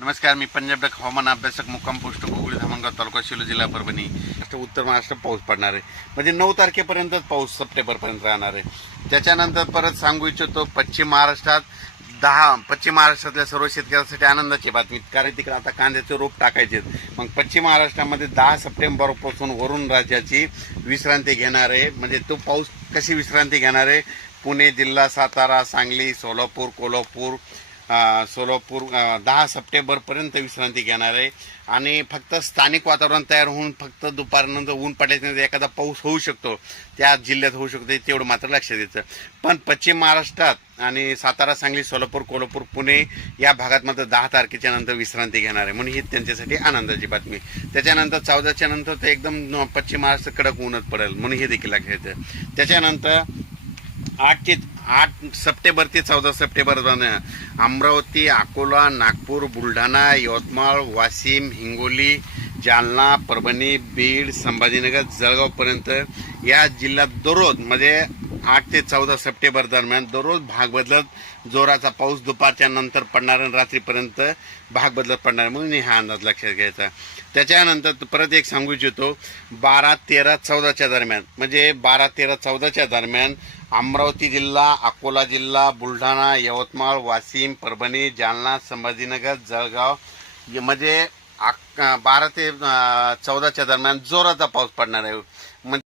नमस्कार मी पंजाब डक हवामान अभ्यासक मुक्काम पोस्ट गोकुळी धामणगाव तालुका शिलो जिल्हा परभणी. उत्तर महाराष्ट्रात पाऊस पडणार आहे. म्हणजे नऊ तारखेपर्यंतच पाऊस सप्टेंबरपर्यंत राहणार आहे. त्याच्यानंतर परत सांगू इच्छितो पश्चिम महाराष्ट्रात दहा पश्चिम महाराष्ट्रातल्या सर्व शेतकऱ्यांसाठी आनंदाची बातमी. कारण तिकडे आता कांद्याचे रोप टाकायचे मग पश्चिम महाराष्ट्रामध्ये दहा सप्टेंबरपासून वरून राज्याची विश्रांती घेणार आहे. म्हणजे तो पाऊस कशी विश्रांती घेणार आहे? पुणे जिल्हा सातारा सांगली सोलापूर कोल्हापूर सोलापूर दहा सप्टेंबरपर्यंत विश्रांती घेणार आहे. आणि फक्त स्थानिक वातावरण तयार होऊन फक्त दुपारनंतर ऊन पडल्याच्यानंतर एखादा पाऊस होऊ शकतो. त्या जिल्ह्यात होऊ शकतो तेवढं मात्र लक्षात द्यायचं पण पश्चिम महाराष्ट्रात आणि सातारा सांगली सोलापूर कोल्हापूर पुणे या भागात मात्र दहा तारखेच्या नंतर विश्रांती घेणार आहे. म्हणून ही त्यांच्यासाठी आनंदाची बातमी त्याच्यानंतर चौदाच्या नंतर ते एकदम पश्चिम महाराष्ट्र कडक ऊनच पडेल. म्हणून हे देखील लक्षात येतं. त्याच्यानंतर आठ ते आठ सप्टेंबर ते चौदा सप्टेंबर अमरावती अकोला नागपूर बुलढाणा यवतमाळ वाशिम हिंगोली जालना परभणी बीड संभाजीनगर जळगावपर्यंत या जिल्ह्यात दररोज म्हणजे आठ ते चौदा सप्टेंबर दरम्यान दररोज भाग बदलत जोराचा पाऊस दुपारच्या नंतर पडणार आणि रात्रीपर्यंत भाग बदलत पडणार म्हणून हा अंदाज लक्षात घ्यायचा. त्याच्यानंतर परत एक सांगू इच्छितो बारा तेरा चौदाच्या दरम्यान म्हणजे बारा तेरा चौदाच्या दरम्यान अमरावती जिल्हा अकोला जिल्हा बुलढाणा यवतमाळ वाशिम परभणी जालना संभाजीनगर जळगाव म्हणजे अक- बारा ते चौदाच्या दरम्यान जोराचा पाऊस पडणार आहे. म्हणजे